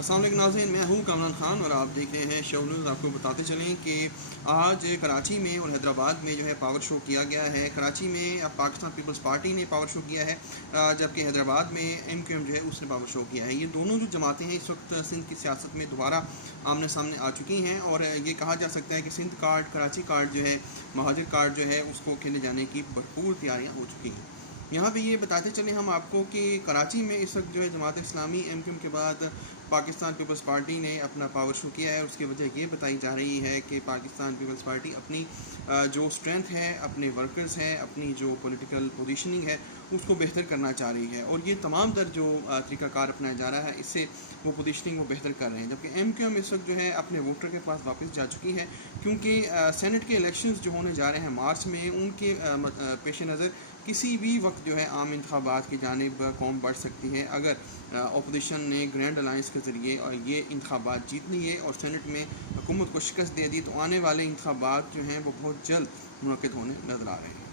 अस्सलाम वालेकुम नाज़रीन, मैं हूँ कामरान खान और आप देख रहे हैं शो न्यूज़। आपको बताते चलें कि आज कराची में और हैदराबाद में जो है पावर शो किया गया है। कराची में पाकिस्तान पीपल्स पार्टी ने पावर शो किया है, जबकि हैदराबाद में MQM जो है उसने पावर शो किया है। ये दोनों जो जमातें हैं इस वक्त सिंध की सियासत में दोबारा आमने सामने आ चुकी हैं और ये कहा जा सकता है कि सिंध कार्ड, कराची कार्ड जो है, महाजिर कार्ड जो है उसको खेले जाने की भरपूर तैयारियाँ हो चुकी हैं। यहाँ पे ये बताते चलें हम आपको कि कराची में इस वक्त जो है जमात इस्लामी MQM के बाद पाकिस्तान पीपल्स पार्टी ने अपना पावर शो किया है। उसकी वजह ये बताई जा रही है कि पाकिस्तान पीपल्स पार्टी अपनी जो स्ट्रेंथ है, अपने वर्कर्स हैं, अपनी जो पॉलिटिकल पोजीशनिंग है उसको बेहतर करना चाह रही है और ये तमाम तर जो तरीक़ाकार अपनाया जा रहा है इससे वो पोजीशनिंग वो बेहतर कर रहे हैं। जबकि MQM इस वक्त जो है अपने वोटर के पास वापस जा चुकी है, क्योंकि सेनेट के इलेक्शंस जो होने जा रहे हैं मार्च में, उनके पेश नज़र किसी भी वक्त जो है आम इंतखाबात की जानिब कौम बढ़ सकती है। अगर अपोजिशन ने ग्रैंड अलाइंस के ज़रिए और ये इंतखाबात जीत लिए और सेनेट में हुकूमत को शिकस्त दे दी तो आने वाले इंतखाबात जो हैं वो बहुत जल्द मुनक़िद होने नज़र आ रहे हैं।